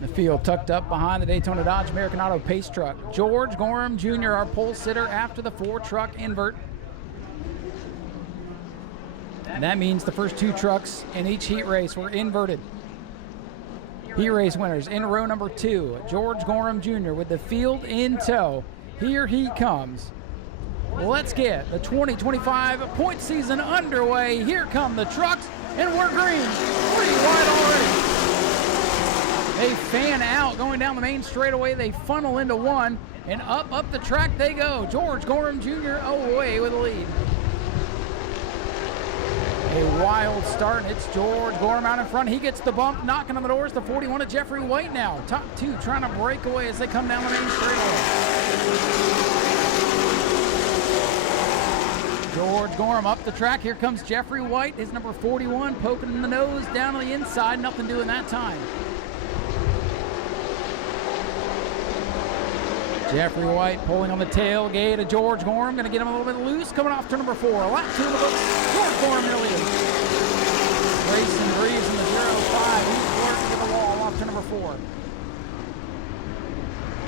The field tucked up behind the Daytona Dodge American Auto pace truck. George Gorham Jr., our pole sitter after the 4-truck invert. And that means the first 2 trucks in each heat race were inverted. Heat race winners in row number 2, George Gorham Jr. with the field in tow. Here he comes. Let's get the 2025 point season underway. Here come the trucks, and we're green. 3 wide already. They fan out going down the main straightaway. They funnel into 1, and up the track they go. George Gorham Jr. away with the lead. A wild start, and it's George Gorham out in front. He gets the bump, knocking on the doors. The 41 of Jeffrey White now. Top 2 trying to break away as they come down the main straightaway. George Gorham up the track. Here comes Jeffrey White, his number 41, poking in the nose down on the inside. Nothing doing that time. Jeffrey White pulling on the tailgate of George Gorham. Going to get him a little bit loose. Coming off turn number 4. Lap 2 in the books. George Gorham in the lead. Grayson Greaves in the 0-5. He's flirting to the wall off turn number 4.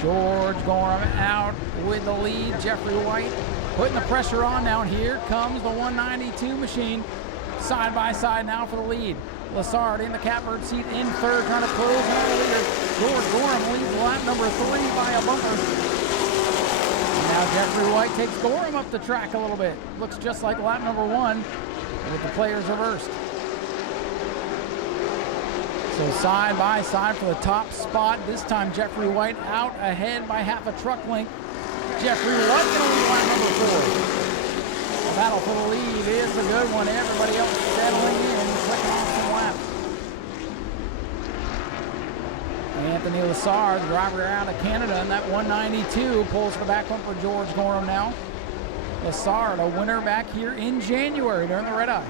George Gorham out with the lead. Jeffrey White putting the pressure on now. Here comes the 192 machine. Side by side now for the lead. Lassard in the catbird seat in third, trying to close on the leader. George Gorham leads lap number 3 by a bumper. Now Jeffrey White takes Gorham up the track a little bit. Looks just like lap number 1 with the players reversed. So side by side for the top spot. This time Jeffrey White out ahead by half a truck length. Jeffrey White going to lead lap number 4. The battle for the lead is a good one. Everybody else settling in, clicking off some laps. Anthony Lassard, driver out of Canada, and that 192 pulls the back bumper George Gorham now. Lassard, a winner back here in January during the red eye.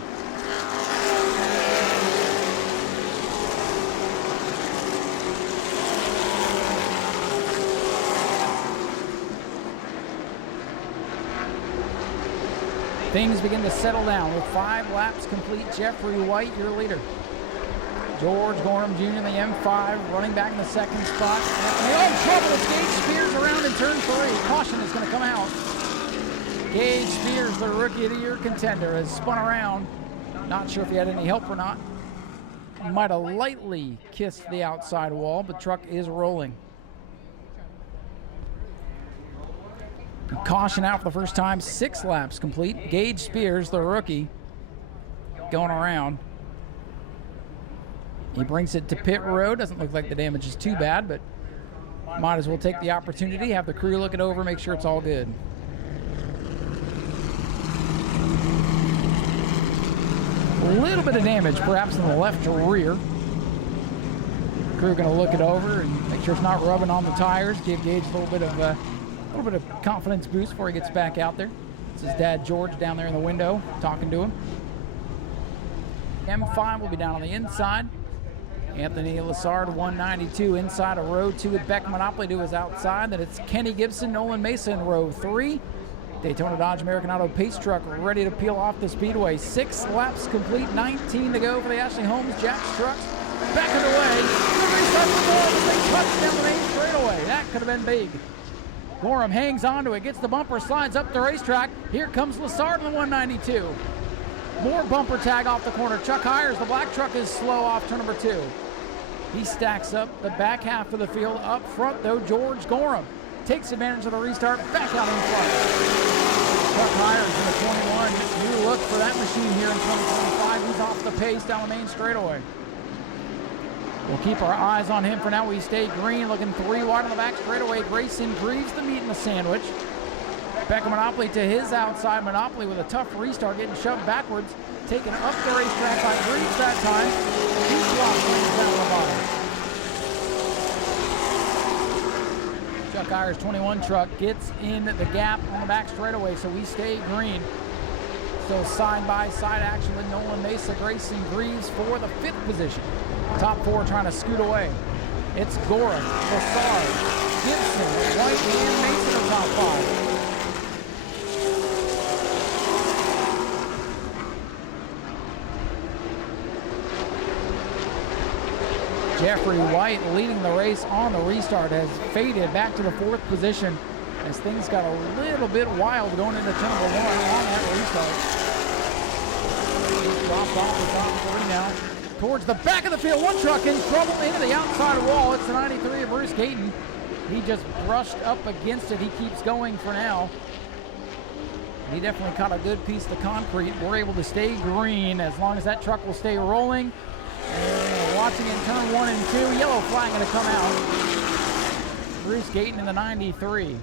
Things begin to settle down with 5 laps complete. Jeffrey White, your leader. George Gorham Jr. in the M5, running back in the 2nd spot. Oh, trouble with Gage Spears around in turn 3. Caution is going to come out. Gage Spears, the Rookie of the Year contender, has spun around. Not sure if he had any help or not. Might have lightly kissed the outside wall, but truck is rolling. Caution out for the first time, 6 laps complete. Gage Spears, the rookie, going around. He brings it to pit road. Doesn't look like the damage is too bad, but might as well take the opportunity, have the crew look it over, make sure it's all good. A little bit of damage, perhaps in the left rear. Crew going to look it over and make sure it's not rubbing on the tires. Give Gage a little bit of confidence boost before he gets back out there. It's his dad George down there in the window talking to him. M5 will be down on the inside. Anthony Lassard, 192 inside of row 2 with Beck Monopoly to his outside. Then it's Kenny Gibson, Nolan Mesa in row 3. Daytona Dodge American Auto pace truck ready to peel off the speedway. 6 laps complete, 19 to go for the Ashley Holmes Jack's trucks. Back underway. The restart for Gorham as they touch down the main straightaway. That could have been big. Gorham hangs onto it, gets the bumper, slides up the racetrack. Here comes Lassard in the 192. More bumper tag off the corner. Chuck Hires, the black truck, is slow off turn number 2. He stacks up the back half of the field. Up front, though, George Gorham takes advantage of the restart, back out in front. Chuck Hires in the 21. New look for that machine here in 2025. He's off the pace down the main straightaway. We'll keep our eyes on him for now. We stay green, looking 3 wide on the back straightaway. Grayson Greaves the meat in the sandwich. Beckham Monopoly to his outside. Monopoly with a tough restart, getting shoved backwards, taken up the racetrack by Greaves that time. He blocks Greaves down the bottom. Chuck Hires' 21 truck gets in the gap on the back straightaway, so we stay green. So side-by-side action with Nolan Mesa, Grayson Greaves for the 5th position. Top 4 trying to scoot away. It's Gorham, Lassard, Gibson, White, and Mason in top 5. Jeffrey White leading the race on the restart has faded back to the 4th position as things got a little bit wild going into turn number 1 on that restart. He's dropped off the top 3 now. Towards the back of the field, one truck in trouble into the outside wall. It's the 93 of Bruce Gayton. He just brushed up against it. He keeps going for now. He definitely caught a good piece of the concrete. We're able to stay green as long as that truck will stay rolling. And watching in turn 1 and 2, yellow flag going to come out. Bruce Gayton in the 93.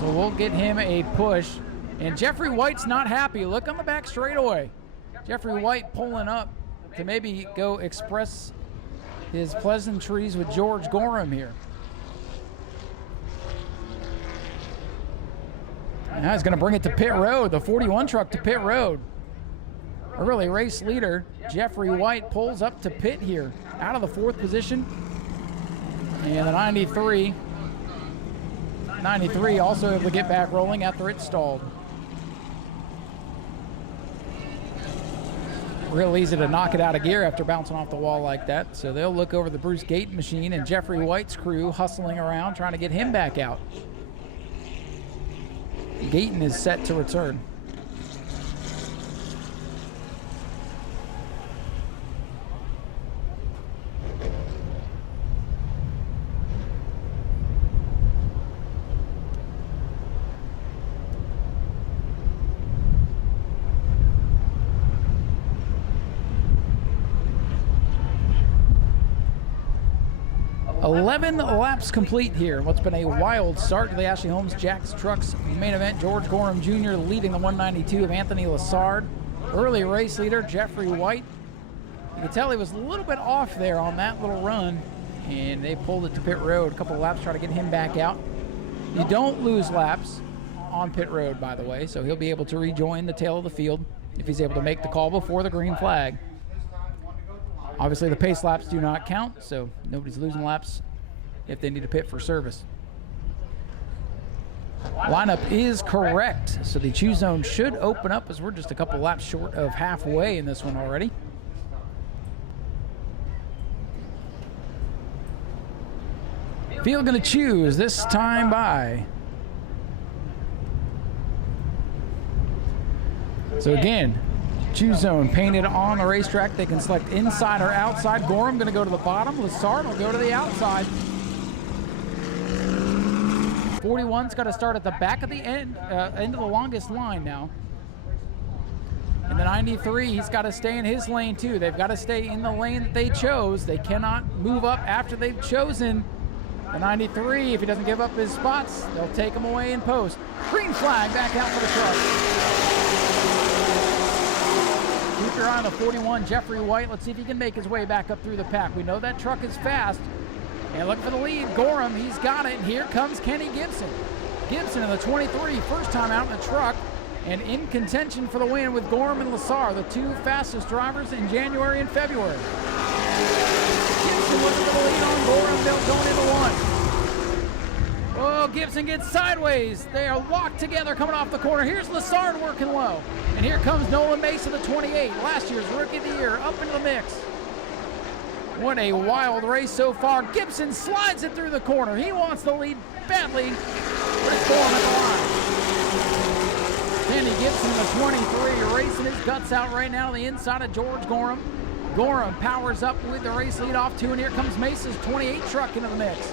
So we'll get him a push. And Jeffrey White's not happy. Look on the back straightaway. Jeffrey White pulling up to maybe go express his pleasantries with George Gorham here. Now he's going to bring it to pit road, the 41 truck to pit road. Early race leader, Jeffrey White, pulls up to pit here, out of the 4th position. And the 93 also able to get back rolling after it stalled. Real easy to knock it out of gear after bouncing off the wall like that. So they'll look over the Bruce Gayton machine and Jeffrey White's crew hustling around trying to get him back out. Gayton is set to return. Laps complete here. What's been a wild start to the Ashley Holmes Jacks Trucks main event. George Gorham Jr. leading the 192 of Anthony Lassard. Early race leader Jeffrey White. You can tell he was a little bit off there on that little run, and they pulled it to pit road. A couple of laps try to get him back out. You don't lose laps on pit road, by the way, so he'll be able to rejoin the tail of the field if he's able to make the call before the green flag. Obviously, the pace laps do not count, so nobody's losing laps if they need to pit for service. Lineup is correct, so the choose zone should open up as we're just a couple laps short of halfway in this one already. Field going to choose this time by. So again, choose zone painted on the racetrack. They can select inside or outside. Gorham going to go to the bottom. Lassard will go to the outside. 41's got to start at the back of the end of the longest line now. And the 93, he's got to stay in his lane too. They've got to stay in the lane that they chose. They cannot move up after they've chosen. The 93, if he doesn't give up his spots, they'll take him away in post. Green flag back out for the truck. Keep your eye on the 41, Jeffrey White. Let's see if he can make his way back up through the pack. We know that truck is fast. And looking for the lead, Gorham, he's got it. And here comes Kenny Gibson. Gibson in the 23, first time out in the truck. And in contention for the win with Gorham and Lassard, the two fastest drivers in January and February. Gibson looking for the lead on Gorham, going into 1. Oh, Gibson gets sideways. They are locked together coming off the corner. Here's Lassard working low. And here comes Nolan Mason, the 28, last year's Rookie of the Year, up into the mix. What a wild race so far. Gibson slides it through the corner. He wants the lead badly. It's Gorham at the line. Kenny Gibson in the 23 racing his guts out right now on the inside of George Gorham. Gorham powers up with the race lead off 2, and here comes Mason's 28 truck into the mix.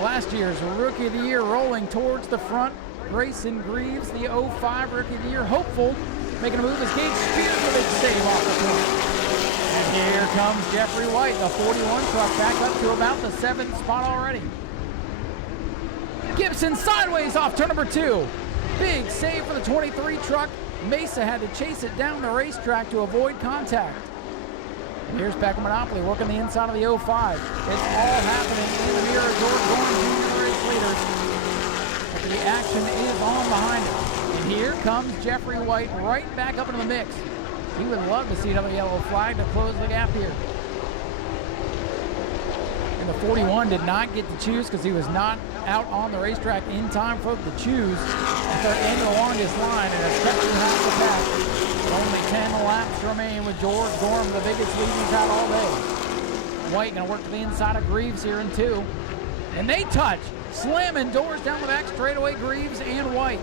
Last year's Rookie of the Year rolling towards the front. Grayson Greaves, the 05 Rookie of the Year, hopeful, making a move as Gage Spears with a save off the front. And here comes Jeffrey White, the 41 truck, back up to about the 7th spot already. Gibson sideways off turn number 2. Big save for the 23 truck. Mesa had to chase it down the racetrack to avoid contact. And here's Beck Monopoly working the inside of the 05. It's all happening in the mirror of George Gorham Jr. race leaders. But the action is on behind him. And here comes Jeffrey White right back up into the mix. He would love to see another yellow flag to close the gap here. And the 41 did not get to choose because he was not out on the racetrack in time for the choose at the end of the longest line, and it's cut through half the pack. Only 10 laps remain with George Gorham, the biggest lead he's had all day. White gonna work to the inside of Greaves here in 2. And they touch, slamming doors down the back straightaway, Greaves and White.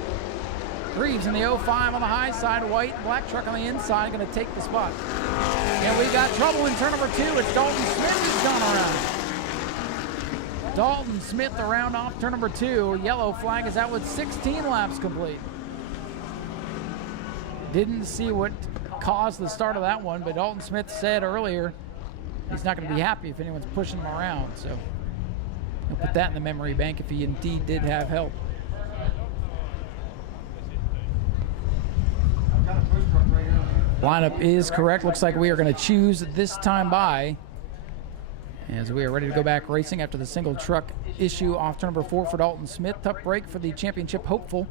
Greaves in the 05 on the high side, White, black truck on the inside, gonna take the spot. And we got trouble in turn number 2. It's Dalton Smith who's gone around. Dalton Smith around off turn number 2. Yellow flag is out with 16 laps complete. Didn't see what caused the start of that one, but Dalton Smith said earlier he's not going to be happy if anyone's pushing him around. So he'll put that in the memory bank if he indeed did have help. Lineup is correct. Looks like we are going to choose this time by as we are ready to go back racing after the single truck issue off turn number 4 for Dalton Smith. Tough break for the championship hopeful.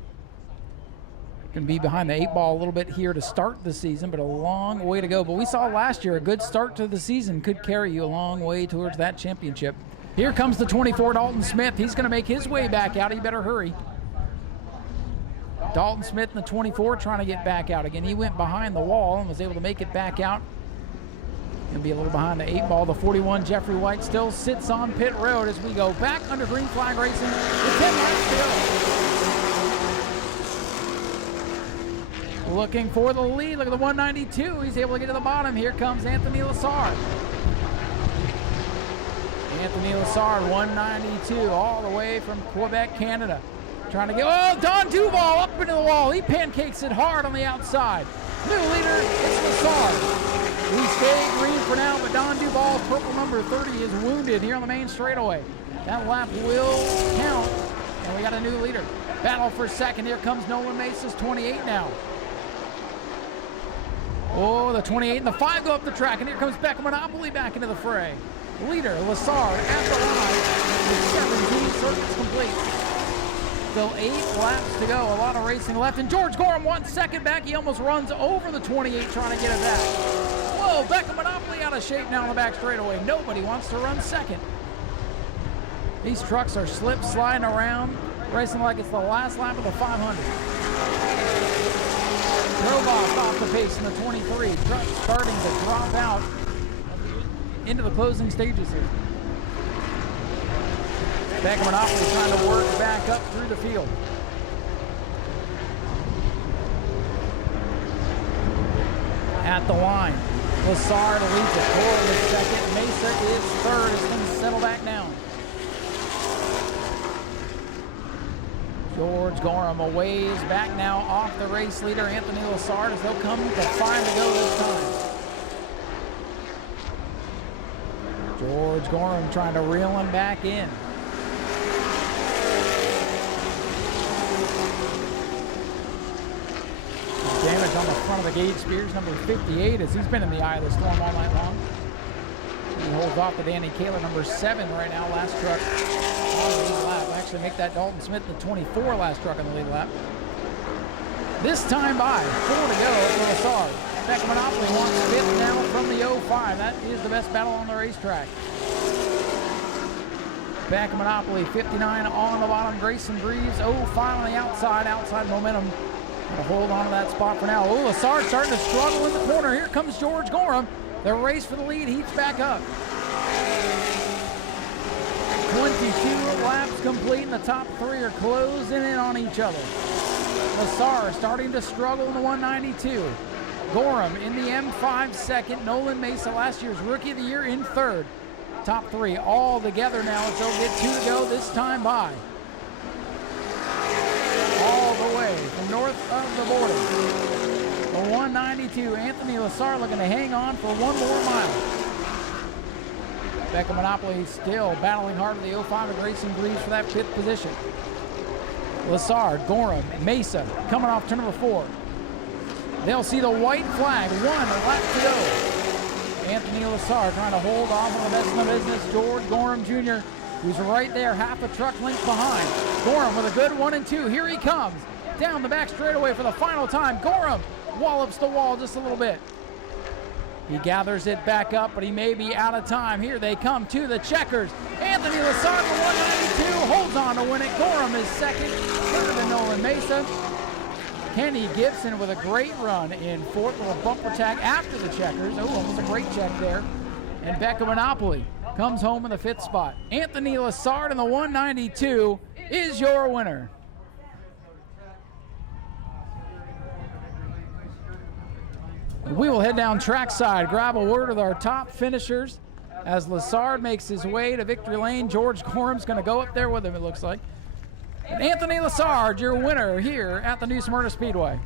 Going to be behind the 8 ball a little bit here to start the season, but a long way to go. But we saw last year a good start to the season could carry you a long way towards that championship. Here comes the 24, Dalton Smith. He's going to make his way back out. He better hurry. Dalton Smith in the 24 trying to get back out again. He went behind the wall and was able to make it back out. Going to be a little behind the 8 ball. The 41, Jeffrey White, still sits on pit road as we go back under green flag racing with 10 laps to go. Looking for the lead. Look at the 192. He's able to get to the bottom. Here comes Anthony Lassard. Anthony Lassard, 192, all the way from Quebec, Canada. Trying to get, oh, Don Duval up into the wall. He pancakes it hard on the outside. New leader, it's Lassard. We stay green for now, but Don Duval, purple number 30, is wounded here on the main straightaway. That lap will count, and we got a new leader. Battle for second. Here comes Nolan Mesa's 28 now. Oh, the 28 and the 5 go up the track, and here comes Beck Monopoly back into the fray. Leader, Lassard, at the line with 17 circuits complete. Still 8 laps to go, a lot of racing left, and George Gorham 1 second back. He almost runs over the 28 trying to get it back. Whoa, Beck Monopoly out of shape now on the back straightaway. Nobody wants to run second. These trucks are slip sliding around, racing like it's the last lap of the 500. Roboff off the pace in the 23. Truck starting to drop out into the closing stages here. Beck Monopoly trying to work back up through the field. At the line, Lassard leads it. Gorham is second. Mesa is third. It's going to settle back down. George Gorham a ways back now off the race leader, Anthony Lassard, as they'll come to 5 to go this time. George Gorham trying to reel him back in. Damage on the front of the gauge Spears, number 58, as he's been in the eye of the storm all night long. He holds off to Danny Kaler, number 7 right now, last truck on the lead lap. Actually make that Dalton Smith the 24 last truck on the lead lap. This time by, 4 to go for Lassard. Beck Monopoly wants 5th now from the 05. That is the best battle on the racetrack. Beck Monopoly, 59 on the bottom. Grayson Greaves, 05 on the outside. Outside momentum. Gonna hold on to that spot for now. Oh, Lassard starting to struggle in the corner. Here comes George Gorham. The race for the lead heats back up. 22 laps complete, and the top 3 are closing in on each other. Lassard starting to struggle in the 192. Gorham in the M5 second. Nolan Mesa, last year's Rookie of the Year, in third. Top 3 all together now as they'll get 2 to go this time by. All the way from north of the border. The 192, Anthony Lassard looking to hang on for 1 more mile. Beck Monopoly still battling hard with the 05 and Grayson Greaves for that 5th position. Lassard, Gorham, Mesa coming off turn number 4. They'll see the white flag, 1 lap to go. Anthony Lassard trying to hold off on the best in the business, George Gorham Jr., who's right there, half a truck length behind. Gorham with a good 1 and 2. Here he comes. Down the back straightaway for the final time. Gorham wallops the wall just a little bit. He gathers it back up, but he may be out of time. Here they come to the checkers. Anthony Lassard for 192, holds on to win it. Gorham is second, third to Nolan Mesa. Kenny Gibson with a great run in fourth, little bumper tag after the checkers. Oh, almost a great check there. And Becca Monopoly comes home in the 5th spot. Anthony Lassard in the 192 is your winner. We will head down trackside, grab a word with our top finishers as Lassard makes his way to victory lane. George Gorham's going to go up there with him, it looks like. And Anthony Lassard, your winner here at the New Smyrna Speedway.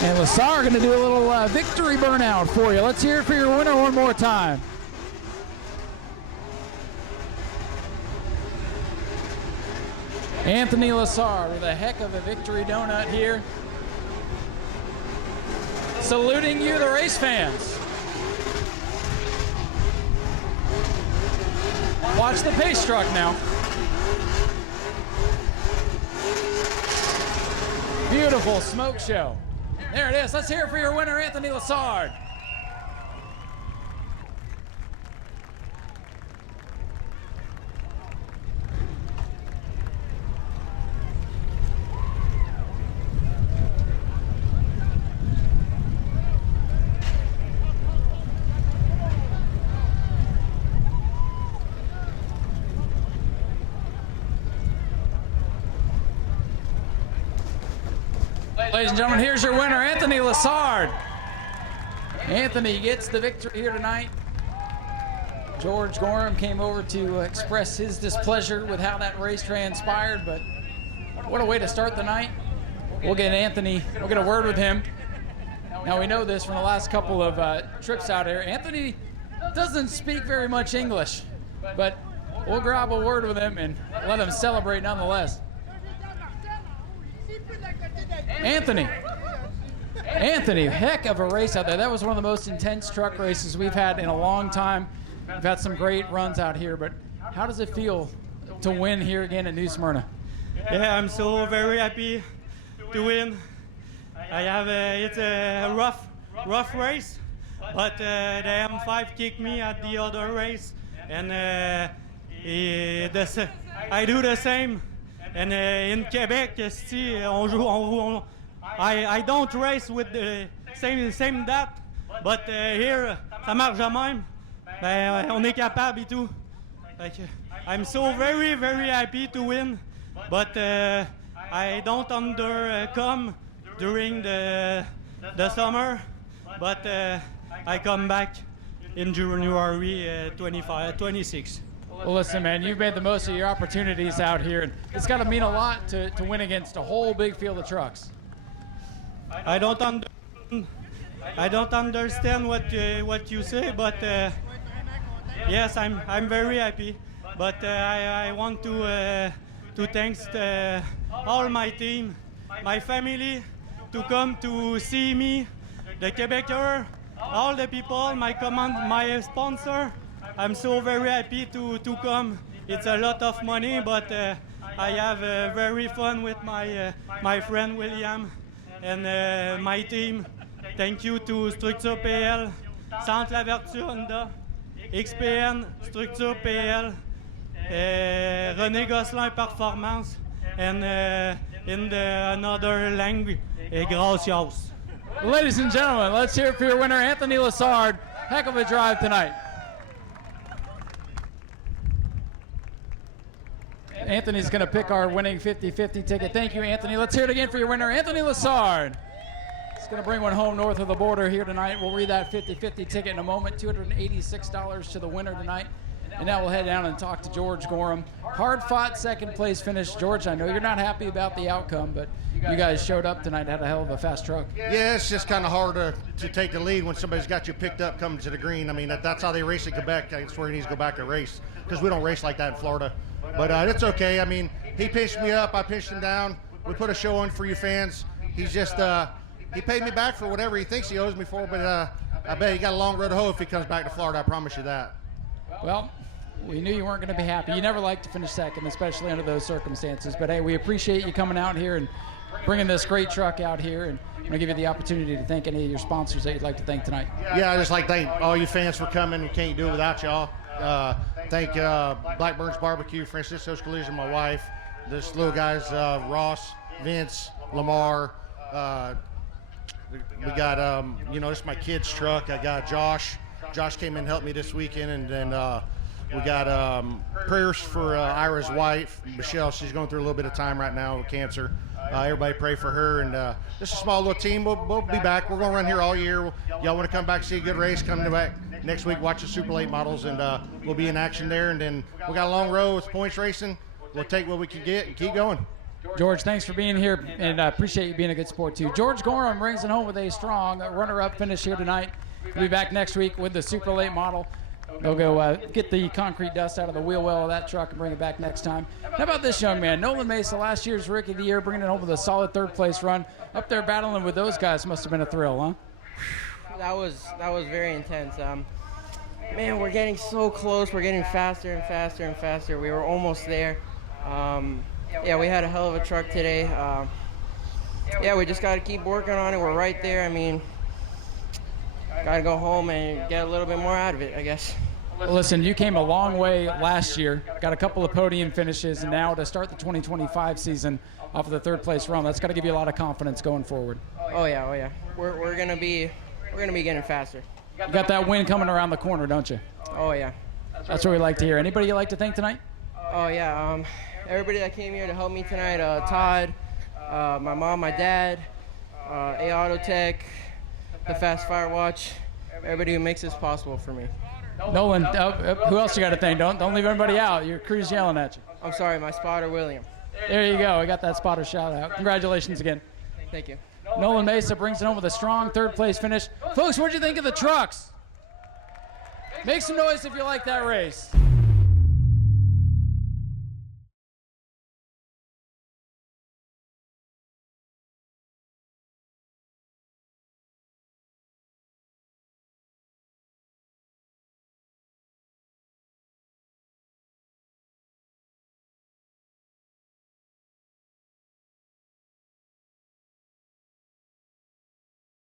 And Lassard going to do a little victory burnout for you. Let's hear it for your winner one more time. Anthony Lassard with a heck of a victory donut here. Saluting you, the race fans. Watch the pace truck now. Beautiful smoke show. There it is. Let's hear it for your winner, Anthony Lassard. Ladies and gentlemen, here's your winner, Anthony Lassard. Anthony gets the victory here tonight. George Gorham came over to express his displeasure with how that race transpired, but what a way to start the night. We'll get Anthony, we'll get a word with him. Now we know this from the last couple of trips out here. Anthony doesn't speak very much English, but we'll grab a word with him and let him celebrate nonetheless. Anthony, heck of a race out there. That was one of the most intense truck races we've had in a long time. We've had some great runs out here, but how does it feel to win here again at New Smyrna? Yeah, I'm so very happy to win. I have it's a rough race, but the M5 kicked me at the other race, and I do the same. And in Quebec, I don't race with the same date, but here, ça marche de même. Ben, on est capable et tout. I'm so very, very happy to win, but I don't undercome during the summer, but I come back in January 26. Well, listen, man, you've made the most of your opportunities out here, and it's got to mean a lot to win against a whole big field of trucks. I don't understand what you say, but yes, I'm very happy. But I want to thank all my team, my family, to come to see me, the Quebecers, all the people, my sponsor. I'm so very happy to come. It's a lot of money, but I have very fun with my friend William and my team. Thank you to Structure PL, Centre La Vertu Honda, XPN, Structure PL, René Gosselin Performance, and in another language, gracias. Ladies and gentlemen, let's hear it for your winner, Anthony Lassard. Heck of a drive tonight. Anthony's going to pick our winning 50-50 ticket. Thank you, Anthony. Let's hear it again for your winner, Anthony Lassard. He's going to bring one home north of the border here tonight. We'll read that 50-50 ticket in a moment. $286 to the winner tonight. And now we'll head down and talk to George Gorham. Hard-fought second-place finish. George, I know you're not happy about the outcome, but you guys showed up tonight, had a hell of a fast truck. Yeah, it's just kind of hard to take the lead when somebody's got you picked up coming to the green. I mean, that's how they race in Quebec. That's where he needs to go back and race because we don't race like that in Florida. But it's okay. I mean, he pinched me up. I pinched him down. We put a show on for you fans. He's just he paid me back for whatever he thinks he owes me for, but I bet he got a long road to hoe if he comes back to Florida. I promise you that. Well, we knew you weren't going to be happy. You never like to finish second, especially under those circumstances. But, hey, we appreciate you coming out here and bringing this great truck out here, and I'm going to give you the opportunity to thank any of your sponsors that you'd like to thank tonight. Yeah, I just like to thank all you fans for coming. We can't do it without y'all. Thank Blackburn's Barbecue, Francisco's Collision, my wife, this little guys, Ross, Vince, Lamar. We got, this is my kid's truck. I got Josh. Josh came in and helped me this weekend, and then we got prayers for Ira's wife, Michelle. She's going through a little bit of time right now with cancer. Everybody pray for her, and just a small little team. We'll be back. We're going to run here all year. Y'all want to come back, see a good race, come back next week, watch the Super Late models, and we'll be in action there. And then we got a long road with points racing. We'll take what we can get and keep going. George, thanks for being here, and I appreciate you being a good sport, too. George Gorham brings it home with a strong runner-up finish here tonight. We'll be back next week with the Super Late model. They'll go get the concrete dust out of the wheel well of that truck and bring it back next time. How about this young man, Nolan Mesa, last year's Rookie of the Year, bringing it home with a solid third-place run. Up there battling with those guys must have been a thrill, huh? That was very intense. Man, we're getting so close. We're getting faster and faster and faster. We were almost there. Yeah, we had a hell of a truck today. Yeah, we just got to keep working on it. We're right there. I mean, got to go home and get a little bit more out of it, I guess. Listen, you came a long way last year, got a couple of podium finishes, and now to start the 2025 season off of the third-place run, that's got to give you a lot of confidence going forward. Oh yeah. We're gonna be getting faster. You got that win coming around the corner, don't you? Oh yeah. That's what we like to hear. Anybody you like to thank tonight? Oh yeah. Everybody that came here to help me tonight. Todd, my mom, my dad, A Auto Tech, the Fast Fire Watch, everybody who makes this possible for me. Nolan, who else you got to thank? Don't leave everybody out. Your crew's yelling at you. I'm sorry, my spotter, William. There you go. We got that spotter shout out. Congratulations again. Thank you. Nolan Mesa brings it home with a strong third-place finish. Folks, what'd you think of the trucks? Make some noise if you like that race.